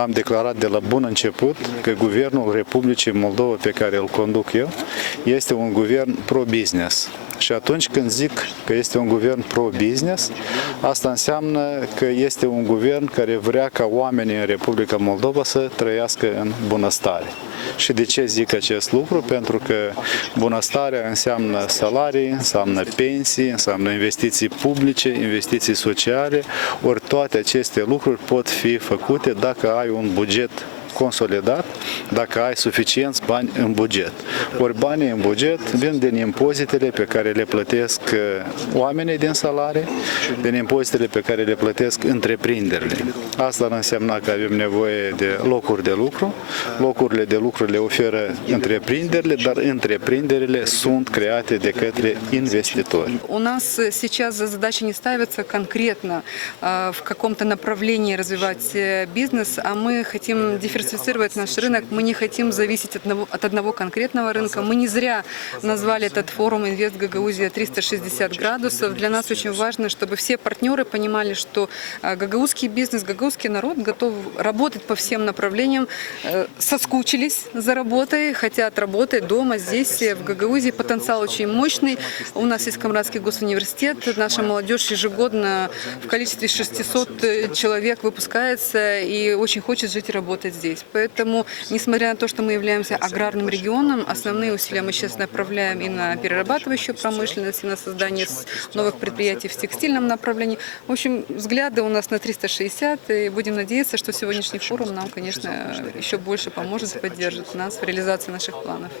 am declarat de la bun început că Guvernul Republicii Moldova pe care îl conduc eu este un guvern pro-business. Și atunci când zic că este un guvern pro-business, asta înseamnă că este un guvern care vrea ca oamenii în Republica Moldova să trăiască în bunăstare. Și de ce zic acest lucru? Pentru că bunăstarea înseamnă salarii, înseamnă pensii, înseamnă investiții publice, investiții sociale, ori toate aceste lucruri pot fi făcute dacă ai un buget consolidat, dacă ai suficienți bani în buget. Ori banii în buget vin din impozitele pe care le plătesc oamenii din salarii, din impozitele pe care le plătesc întreprinderile. Asta ar însemna că avem nevoie de locuri de lucru. Locurile de lucru le oferă întreprinderile, dar întreprinderile sunt create de către investitori. У нас сейчас задача не ставится конкретно в каком-то направлении развивать бизнес, а мы хотим диверсифицировать наш рынок, мы не хотим зависеть от одного конкретного рынка. Мы не зря назвали этот форум «Инвест Гагаузия 360 градусов». Для нас очень важно, чтобы все партнеры понимали, что гагаузский бизнес, гагаузский народ готов работать по всем направлениям, соскучились за работой, хотят работать дома, здесь, в Гагаузии. Потенциал очень мощный. У нас есть Камрадский госуниверситет, наша молодежь ежегодно в количестве 600 человек выпускается и очень хочет жить и работать здесь. Поэтому, несмотря на то, что мы являемся аграрным регионом, основные усилия мы сейчас направляем и на перерабатывающую промышленность, и на создание новых предприятий в текстильном направлении. В общем, взгляды у нас на 360, и будем надеяться, что сегодняшний форум нам, конечно, еще больше поможет, поддержит нас в реализации наших планов.